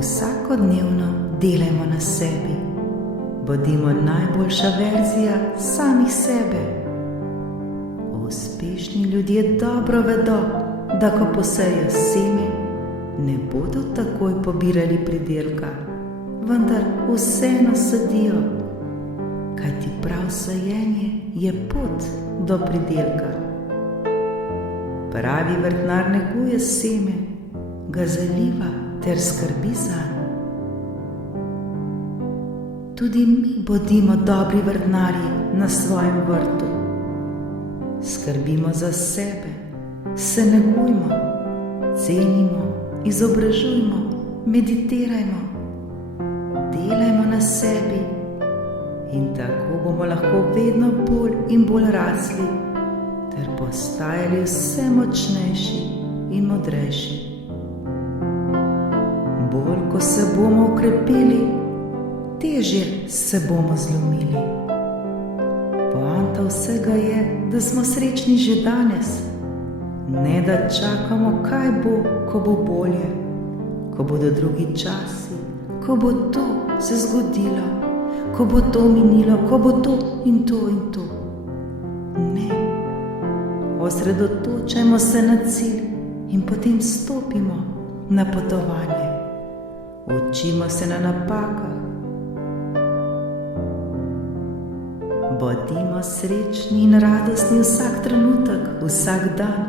Vsakodnevno delajmo na sebi. Bodimo najboljša verzija samih sebe. Uspešni ljudje dobro vedo, da ko posejo seme, ne bodo takoj pobirali pridelka, vendar vseeno sadijo, kajti prav sajenje je pot do pridelka. Pravi vrtnar neguje seme, ga zaliva ter skrbi zanj. Tudi mi bodimo dobri vrtnarji na svojem vrtu. Skrbimo za sebe, se negujmo, cenimo, izobražujmo, meditirajmo, delajmo na sebi in tako bomo lahko vedno bolj in bolj rasli ter postajali vse močnejši in modrejši. Bolj, ko se bomo okrepili, težje se bomo zlomili. Poanta vsega je, da smo srečni že danes, ne da čakamo, kaj bo, ko bo bolje, ko bodo drugi časi, ko bo to se zgodilo, ko bo to minilo, ko bo to in to in to. Ne, osredotočajmo se na cilj in potem stopimo na potovanje. Učimo se na napakah. Bodimo srečni in radostni vsak trenutek, vsak dan.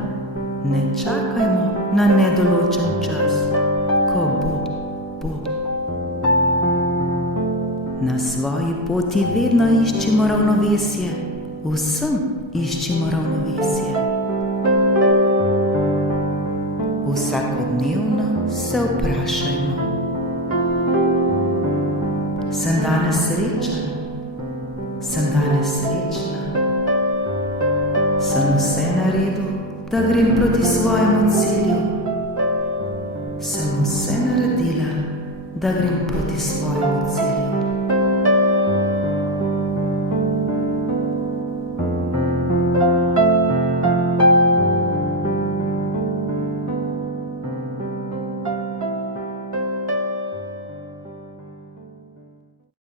Ne čakajmo na nedoločen čas, ko bo, bo. Na svoji poti vedno iščimo ravnovesje, vsem iščimo ravnovesje. Vsakodnevno se vprašajmo: sem danes srečen? Sem danes srečna? Sem vse naredil, da grem proti svojemu cilju? Sem vse naredila, da grem proti svojemu cilju?